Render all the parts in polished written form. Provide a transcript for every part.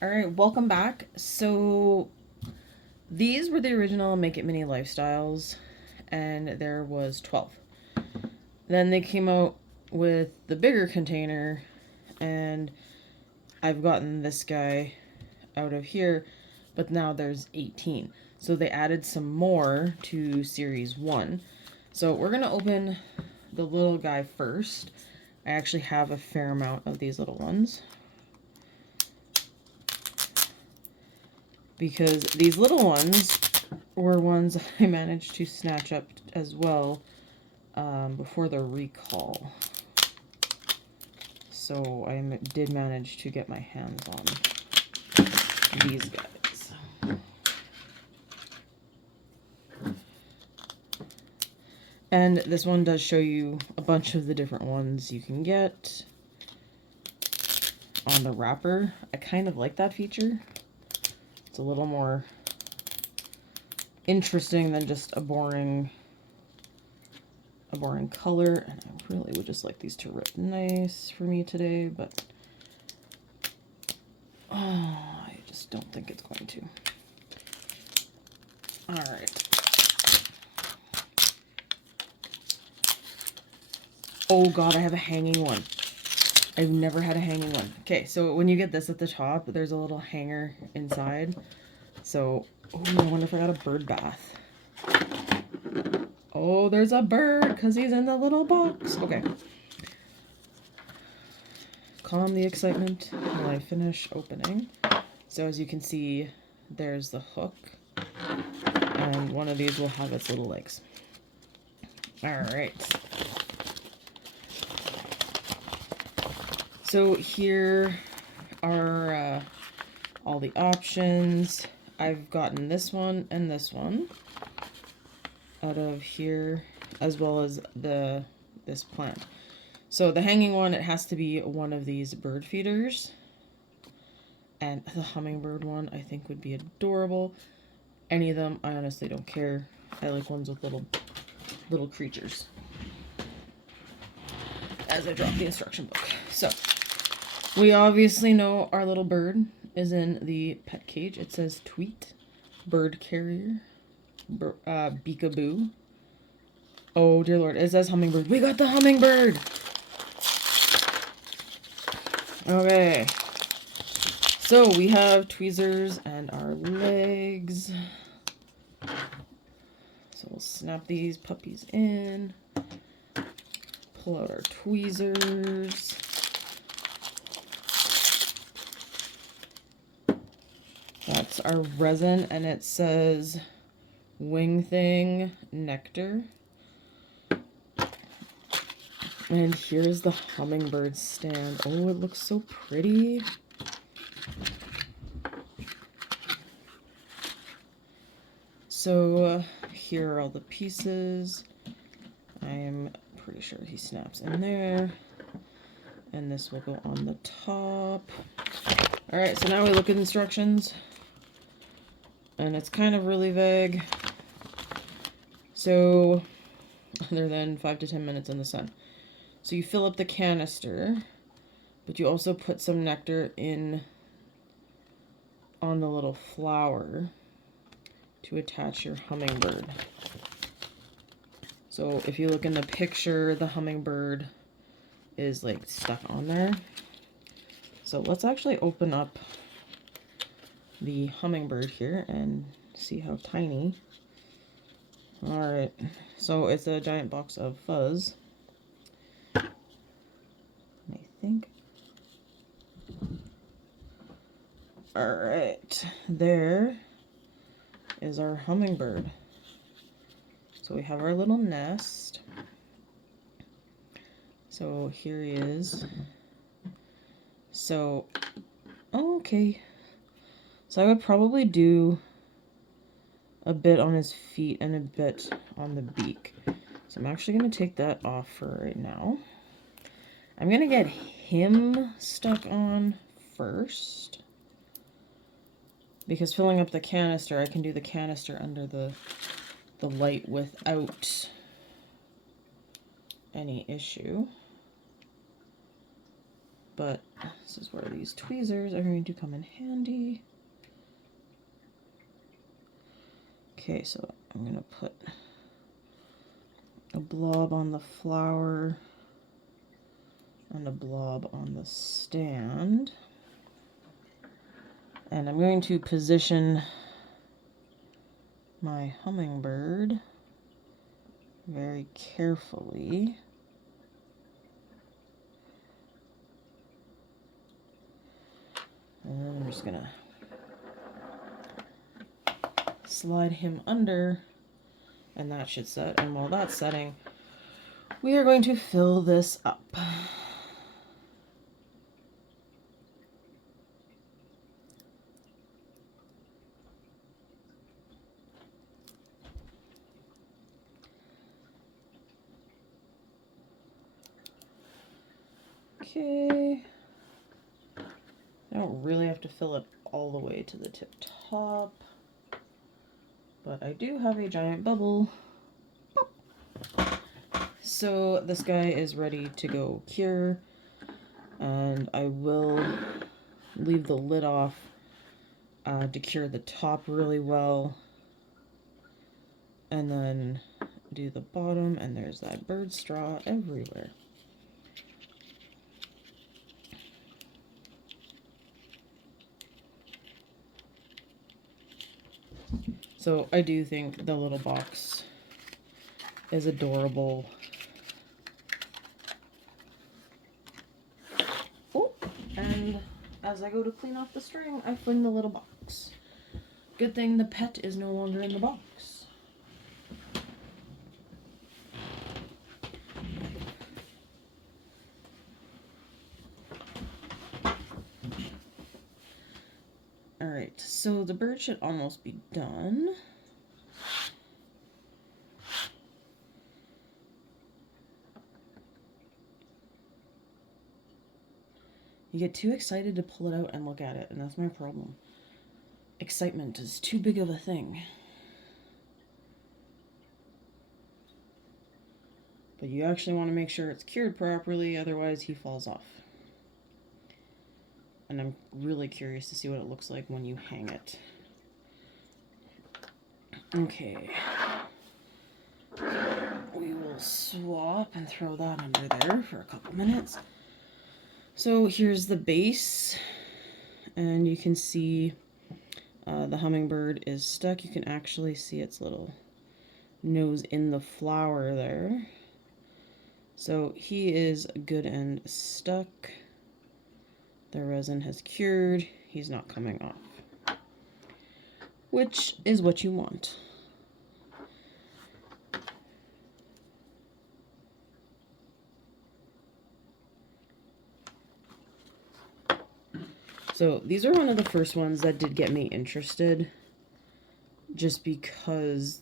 All right, welcome back. So these were the original Make It Mini Lifestyles, and there was 12. Then they came out with the bigger container, and I've gotten this guy out of here, but now there's 18. So they added some more to Series 1. So we're going to open the little guy first. I actually have a fair amount of these little ones, because these little ones were ones I managed to snatch up as well before the recall. So I did manage to get my hands on these guys. And this one does show you a bunch of the different ones you can get on the wrapper. I kind of like that feature. It's a little more interesting than just a boring color, and I really would just like these to rip nice for me today, but I just don't think it's going to. All right. Oh god, I have a hanging one. I've never had a hanging one. Okay, so when you get this at the top, there's a little hanger inside. So, oh, I wonder if I got a bird bath. Oh, there's a bird because he's in the little box. Okay. Calm the excitement while I finish opening. So as you can see, there's the hook, and one of these will have its little legs. All right. So here are all the options. I've gotten this one and this one out of here, as well as this plant. So the hanging one, it has to be one of these bird feeders. And the hummingbird one, I think, would be adorable. Any of them, I honestly don't care. I like ones with little creatures. As I drop the instruction book. So, we obviously know our little bird is in the pet cage. It says Tweet, bird carrier, Beakaboo. Oh dear lord, it says hummingbird. We got the hummingbird! Okay. So we have tweezers and our legs. So we'll snap these puppies in. Pull out our tweezers. That's our resin, and it says Wing Thing Nectar. And here's the hummingbird stand. Oh, it looks so pretty. So here are all the pieces. I am pretty sure he snaps in there. And this will go on the top. Alright, so now we look at instructions. And it's kind of really vague. So, other than 5 to 10 minutes in the sun. So you fill up the canister, but you also put some nectar in on the little flower to attach your hummingbird. So if you look in the picture, the hummingbird is like stuck on there. So let's actually open up the hummingbird here and see how tiny. Alright, so it's a giant box of fuzz. I think. Alright, there is our hummingbird. So we have our little nest. So here he is. So, okay. So I would probably do a bit on his feet and a bit on the beak. So I'm actually going to take that off for right now. I'm going to get him stuck on first, because filling up the canister, I can do the canister under the light without any issue. but this is where these tweezers are going to come in handy. Okay, so I'm going to put a blob on the flower and a blob on the stand. And I'm going to position my hummingbird very carefully. And then I'm just gonna slide him under, and that should set. And while that's setting, we are going to fill this up. Okay. I don't really have to fill it all the way to the tip top, but I do have a giant bubble. So this guy is ready to go cure, and I will leave the lid off to cure the top really well, and then do the bottom, and there's that bird straw everywhere. So I do think the little box is adorable. Oh, and as I go to clean off the string, I fling the little box. Good thing the pet is no longer in the box. Alright, so the bird should almost be done. You get too excited to pull it out and look at it, and that's my problem. Excitement is too big of a thing. But you actually want to make sure it's cured properly, otherwise he falls off. And I'm really curious to see what it looks like when you hang it. Okay. We will swap and throw that under there for a couple minutes. So here's the base, and you can see the hummingbird is stuck. You can actually see its little nose in the flower there. So he is good and stuck. The resin has cured. He's not coming off, which is what you want. So these are one of the first ones that did get me interested, just because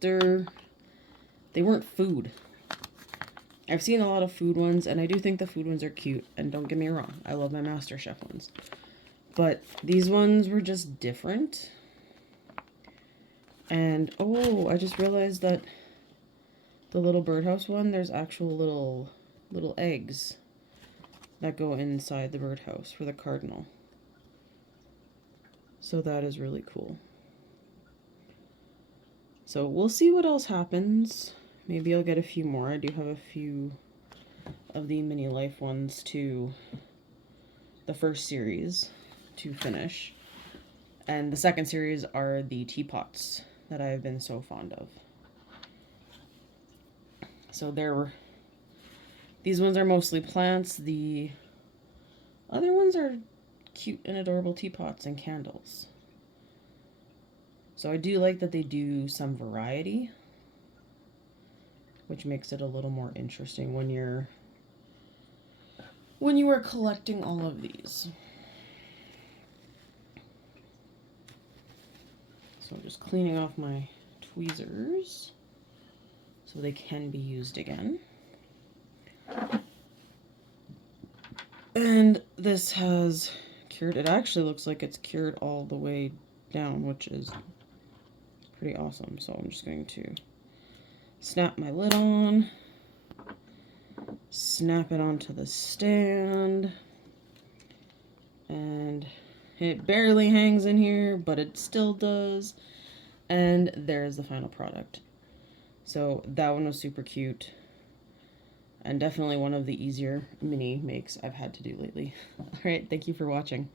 they weren't food. I've seen a lot of food ones, and I do think the food ones are cute, and don't get me wrong, I love my MasterChef ones. But these ones were just different. And, oh, I just realized that the little birdhouse one, there's actual little eggs that go inside the birdhouse for the cardinal. So that is really cool. So we'll see what else happens. Maybe I'll get a few more. I do have a few of the mini life ones to the first series to finish. And the second series are the teapots that I've been so fond of. So these ones are mostly plants. The other ones are cute and adorable teapots and candles. So I do like that they do some variety, which makes it a little more interesting when you are collecting all of these. So I'm just cleaning off my tweezers so they can be used again. And this has cured. It actually looks like it's cured all the way down, which is pretty awesome. So I'm just going to snap my lid on snap it onto the stand, and it barely hangs in here, but it still does. And there's the final product. So that one was super cute, and definitely one of the easier mini makes I've had to do lately. All right, thank you for watching.